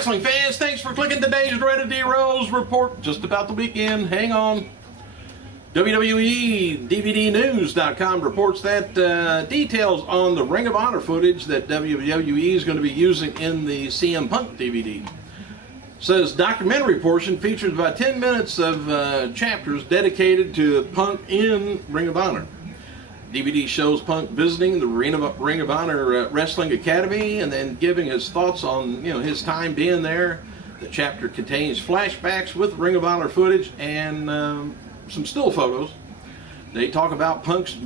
wrestling fans, thanks for clicking today's Reddit D-Rose report just about the weekend. Hang on. WWE DVDnews.com reports that details on the Ring of Honor footage that WWE is going to be using in the CM Punk DVD. Says documentary portion features about 10 minutes of chapters dedicated to Punk in Ring of Honor. DVD shows Punk visiting the Ring of Honor Wrestling Academy and then giving his thoughts on his time being there. The chapter contains flashbacks with Ring of Honor footage and some still photos. They talk about Punk's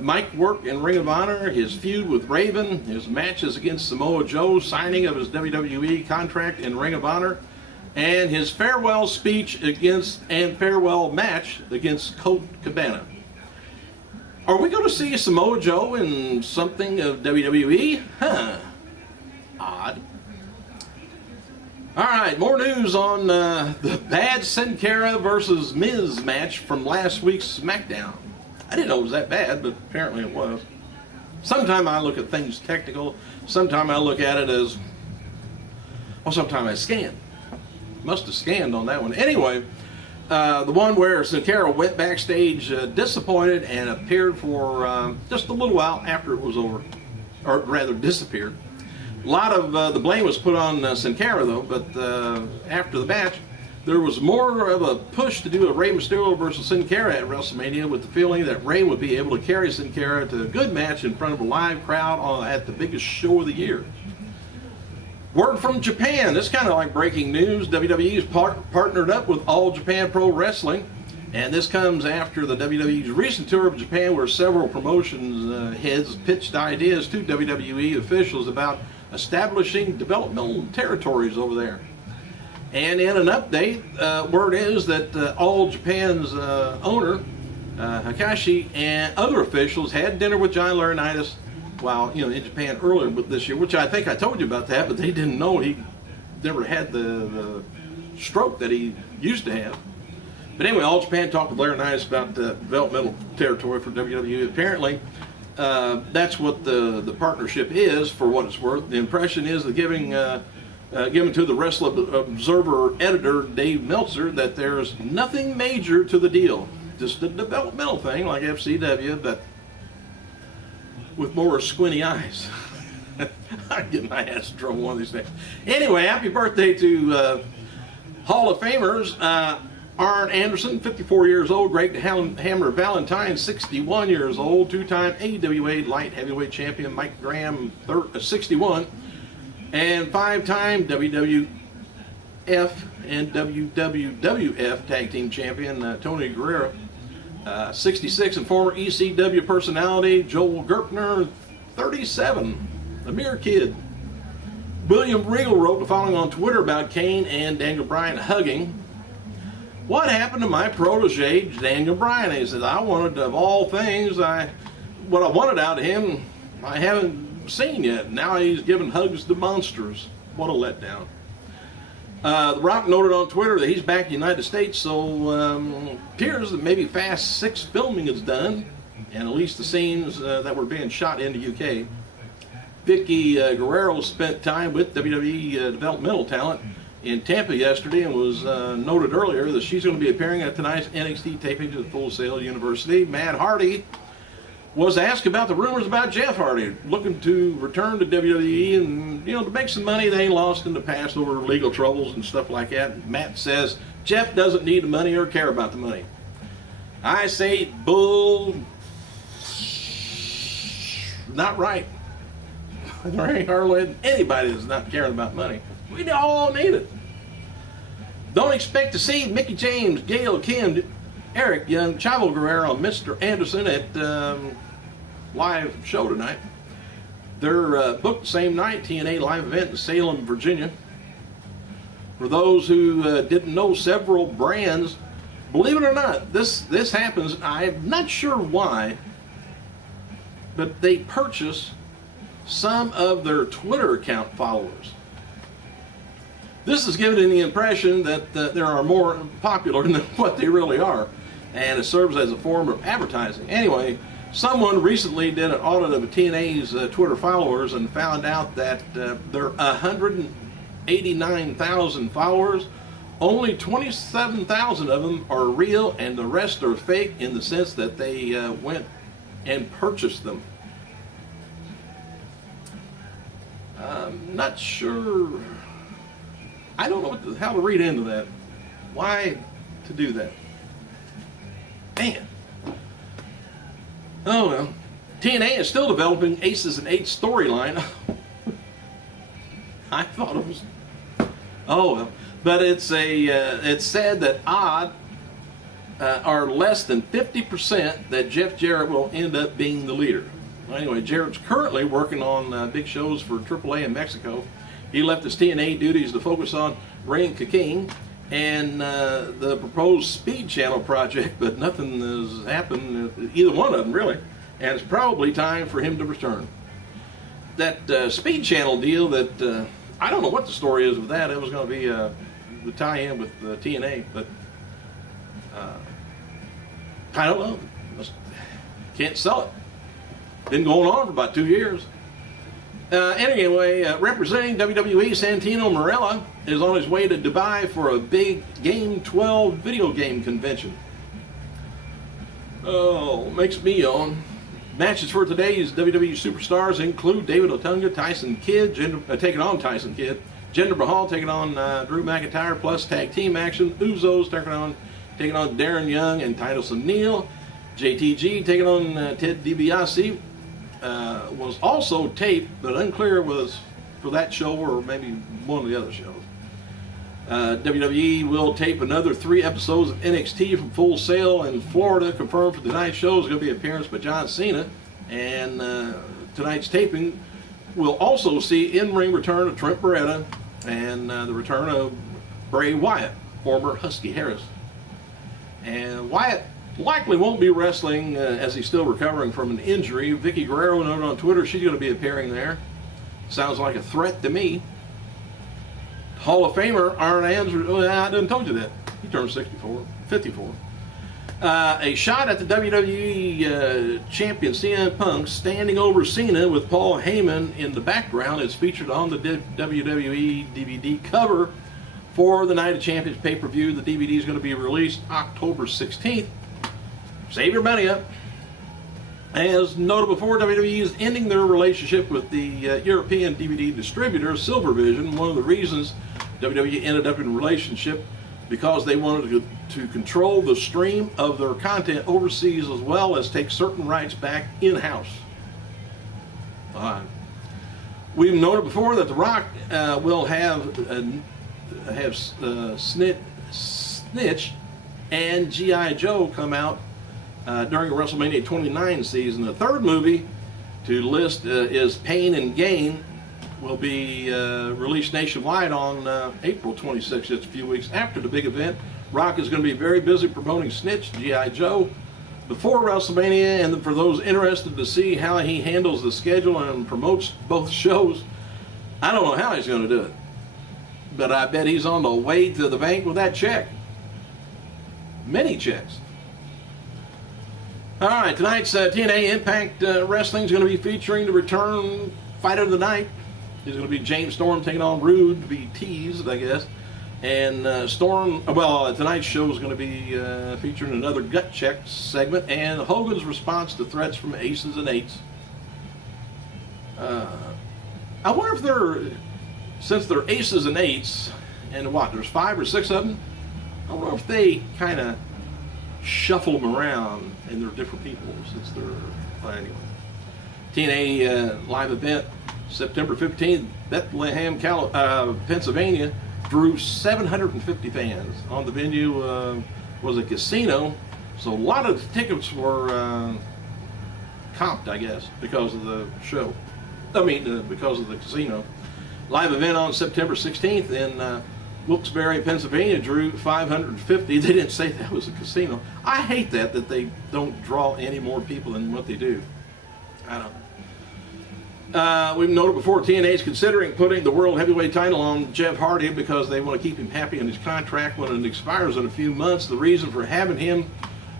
mic work in Ring of Honor, his feud with Raven, his matches against Samoa Joe, signing of his WWE contract in Ring of Honor, and his farewell speech and farewell match against Colt Cabana. Are we going to see Samoa Joe in something of WWE? Huh. Odd. Alright, more news on the bad Sin Cara versus Miz match from last week's SmackDown. I didn't know it was that bad, but apparently it was. Sometimes I look at things technical, sometimes I look at it as, well, sometimes I scan. Must have scanned on that one. Anyway, the one where Sin Cara went backstage disappointed and appeared for just a little while after it was over, or rather disappeared. A lot of the blame was put on Sin Cara though, but after the match, there was more of a push to do a Rey Mysterio versus Sin Cara at WrestleMania with the feeling that Rey would be able to carry Sin Cara to a good match in front of a live crowd at the biggest show of the year. Word from Japan, this is kind of like breaking news. WWE's partnered up with All Japan Pro Wrestling, and this comes after the WWE's recent tour of Japan where several promotions heads pitched ideas to WWE officials about establishing developmental territories over there. And in an update, word is that All Japan's owner, Hikashi, and other officials had dinner with John Laurinaitis while in Japan earlier this year, which I think I told you about that, but they didn't know he never had the stroke that he used to have. But anyway, All Japan talked with Laurinaitis about developmental territory for WWE. Apparently, that's what the partnership is, for what it's worth. The impression is that given to the Wrestling Observer editor Dave Meltzer that there's nothing major to the deal, just a developmental thing like FCW, but with more squinty eyes. I'd get my ass in trouble one of these days. Anyway, happy birthday to Hall of Famers Arn Anderson, 54 years old, Greg the Hammer Valentine, 61 years old, two-time AWA light heavyweight champion Mike Graham, 61, and five-time WWF and WWF tag team champion Tony Guerrero. 66 and former ECW personality Joel Gertner, 37, a mere kid. William Regal wrote the following on Twitter about Kane and Daniel Bryan hugging. What happened to my protege Daniel Bryan? He said, I wanted, of all things, what I wanted out of him, I haven't seen yet. Now he's giving hugs to monsters. What a letdown. The Rock noted on Twitter that he's back in the United States, so appears that maybe Fast 6 filming is done, and at least the scenes that were being shot in the UK. Vicky Guerrero spent time with WWE developmental talent in Tampa yesterday and was noted earlier that she's going to be appearing at tonight's NXT taping at Full Sail University. Matt Hardy was asked about the rumors about Jeff Hardy looking to return to WWE and, to make some money they lost in the past over legal troubles and stuff like that. Matt says Jeff doesn't need the money or care about the money. I say bull. Not right. There ain't hardly anybody that's not caring about money. We all need it. Don't expect to see Mickie James, Gail Kim, Eric Young, Chavo Guerrero, and Mr. Anderson at live show tonight. They're booked the same night, TNA live event in Salem, Virginia. For those who didn't know, several brands, believe it or not, this happens, I'm not sure why, but they purchase some of their Twitter account followers. This is giving the impression that they are more popular than what they really are, and it serves as a form of advertising. Anyway, someone recently did an audit of TNA's Twitter followers and found out that there are 89,000 followers. Only 27,000 of them are real, and the rest are fake in the sense that they went and purchased them. I'm not sure. I don't know how to read into that. Why to do that? Man. Oh well. TNA is still developing Aces and Eights storyline. I thought it was. Oh well. But it's said that odds are less than 50% that Jeff Jarrett will end up being the leader. Well, anyway, Jarrett's currently working on big shows for AAA in Mexico. He left his TNA duties to focus on Reign King and the proposed Speed Channel project, but nothing has happened, either one of them really, and it's probably time for him to return. That Speed Channel deal that, I don't know what the story is with that. It was going to be the tie-in with TNA, but I don't know. Can't sell it. Been going on for about 2 years. Anyway, representing WWE, Santino Marella is on his way to Dubai for a big Game 12 video game convention. Oh, makes me yawn. Matches for today's WWE superstars include David Otunga, Tyson Kidd, taking on Tyson Kidd, Jinder Mahal taking on Drew McIntyre, plus tag team action. Usos taking on Darren Young and Titus O'Neil. JTG taking on Ted DiBiase. Was also taped, but unclear was for that show or maybe one of the other shows. WWE will tape another 3 episodes of NXT from Full Sail in Florida. Confirmed for tonight's show is going to be an appearance by John Cena, and tonight's taping will also see in-ring return of Trent Beretta and the return of Bray Wyatt, former Husky Harris. And Wyatt likely won't be wrestling as he's still recovering from an injury. Vicky Guerrero noted on Twitter she's going to be appearing there. Sounds like a threat to me. Hall of Famer Arn Anderson, I didn't told you that. He turned 54. A shot at the WWE champion CM Punk standing over Cena with Paul Heyman in the background is featured on the WWE DVD cover for the Night of Champions pay-per-view. The DVD is going to be released October 16th. Save your money up. As noted before, WWE is ending their relationship with the European DVD distributor Silvervision. One of the reasons WWE ended up in a relationship because they wanted to control the stream of their content overseas as well as take certain rights back in-house. We've noted before that The Rock will have Snitch and G.I. Joe come out during the WrestleMania 29 season. The third movie to list is Pain and Gain, will be released nationwide on April 26th. It's a few weeks after the big event. Rock is going to be very busy promoting Snitch, G.I. Joe, before WrestleMania, and for those interested to see how he handles the schedule and promotes both shows, I don't know how he's going to do it, but I bet he's on the way to the bank with that check. Many checks. All right, tonight's TNA Impact Wrestling is going to be featuring the return fighter of the night. It's going to be James Storm taking on Rude to be teased, I guess. And Storm, well, tonight's show is going to be featuring another gut check segment and Hogan's response to threats from Aces and Eights. I wonder if they're, since they're Aces and Eights, and what, there's 5 or 6 of them, I wonder if they kind of shuffle them around and they're different people since they're, well, anyway. TNA live event, September 15th, Bethlehem, Pennsylvania, drew 750 fans. On the venue was a casino, so a lot of the tickets were comped, I guess, because of the show. I mean, because of the casino. Live event on September 16th in Wilkes-Barre, Pennsylvania, drew 550. They didn't say that was a casino. I hate that they don't draw any more people than what they do. I don't know. We've noted before, TNA is considering putting the World Heavyweight title on Jeff Hardy because they want to keep him happy in his contract when it expires in a few months. The reason for having him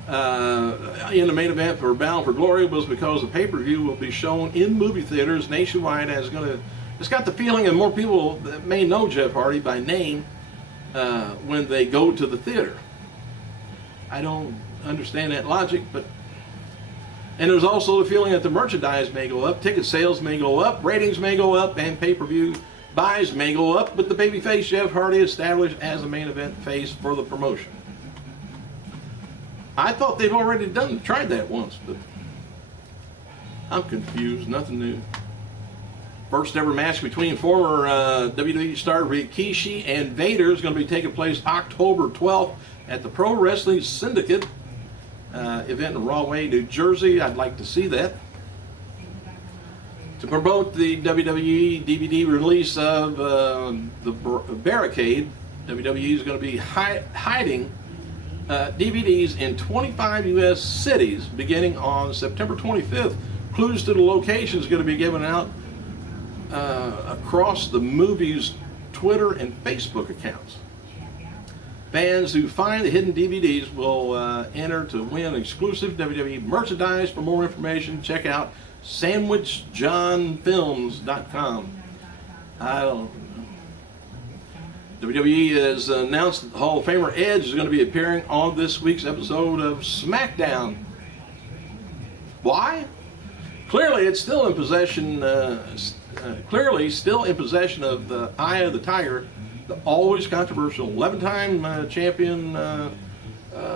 in the main event for Bound for Glory was because the pay-per-view will be shown in movie theaters nationwide and is going to It's got the feeling that more people that may know Jeff Hardy by name when they go to the theater. I don't understand that logic, but... And there's also the feeling that the merchandise may go up, ticket sales may go up, ratings may go up, and pay-per-view buys may go up, with the babyface Jeff Hardy established as a main event face for the promotion. I thought they've already tried that once, but I'm confused. Nothing new. First ever match between former WWE star Rikishi and Vader is going to be taking place October 12th at the Pro Wrestling Syndicate event in Rahway, New Jersey. I'd like to see that. To promote the WWE DVD release of the Barricade, WWE is going to be hiding DVDs in 25 U.S. cities beginning on September 25th. Clues to the location is going to be given out across the movie's Twitter and Facebook accounts. Fans who find the hidden DVDs will enter to win exclusive WWE merchandise. For more information, check out sandwichjohnfilms.com. I don't know. WWE has announced that the Hall of Famer Edge is going to be appearing on this week's episode of SmackDown. Why? Clearly, it's still in possession. Clearly, still in possession of the Eye of the Tiger, the always controversial 11-time champion,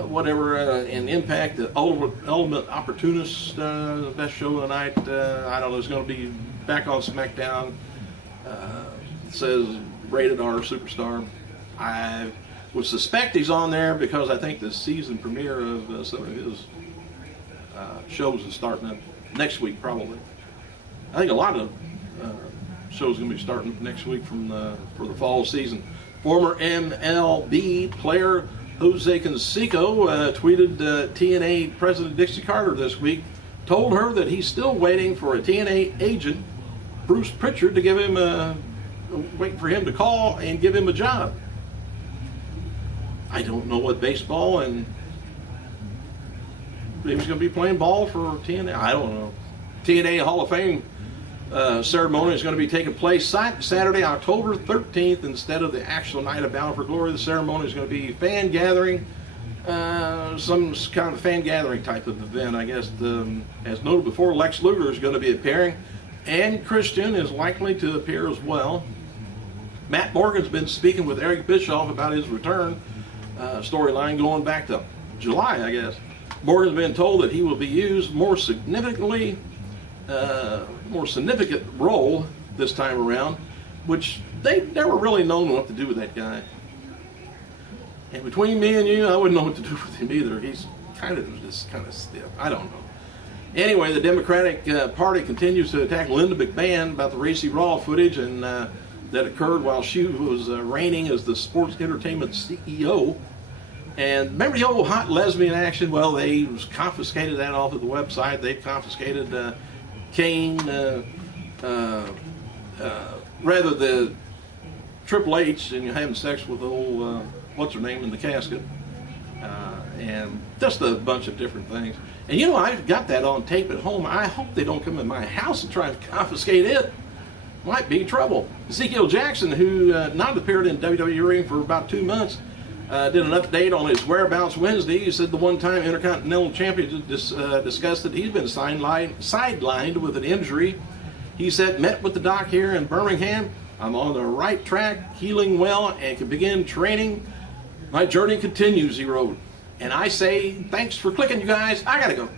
whatever, and Impact, the ultimate opportunist, the best show of the night. I don't know. It's going to be back on SmackDown. It says rated R superstar. I would suspect he's on there because I think the season premiere of some of his shows is starting up next week, probably. I think a lot of shows are going to be starting next week for the fall season. Former MLB player Jose Canseco tweeted TNA President Dixie Carter this week, told her that he's still waiting for a TNA agent, Bruce Pritchard, to give him waiting for him to call and give him a job. I don't know what baseball, and he was going to be playing ball for TNA. I don't know. TNA Hall of Fame ceremony is going to be taking place Saturday, October 13th, instead of the actual night of Bound for Glory. The ceremony is going to be fan gathering, some kind of fan gathering type of event, I guess. As noted before, Lex Luger is going to be appearing, and Christian is likely to appear as well. Matt Morgan's been speaking with Eric Bischoff about his return storyline going back to July, I guess. Morgan's been told that he will be used more significant role this time around, which they've never really known what to do with that guy. And between me and you, I wouldn't know what to do with him either. He's kind of stiff. I don't know. Anyway, the Democratic Party continues to attack Linda McMahon about the Racy Raw footage and that occurred while she was reigning as the sports entertainment CEO. And remember the old hot lesbian action? Well, they confiscated that off of the website. They confiscated Kane, rather the Triple H, and you're having sex with the old, what's her name, in the casket. And just a bunch of different things. And you know, I've got that on tape at home. I hope they don't come in my house and try to confiscate it. Might be trouble. Ezekiel Jackson, who not appeared in WWE ring for about 2 months, did an update on his whereabouts Wednesday. He said the one-time Intercontinental Champion discussed that he's been sidelined with an injury. He said, met with the doc here in Birmingham. I'm on the right track, healing well, and can begin training. My journey continues, he wrote. And I say, thanks for clicking, you guys. I gotta go.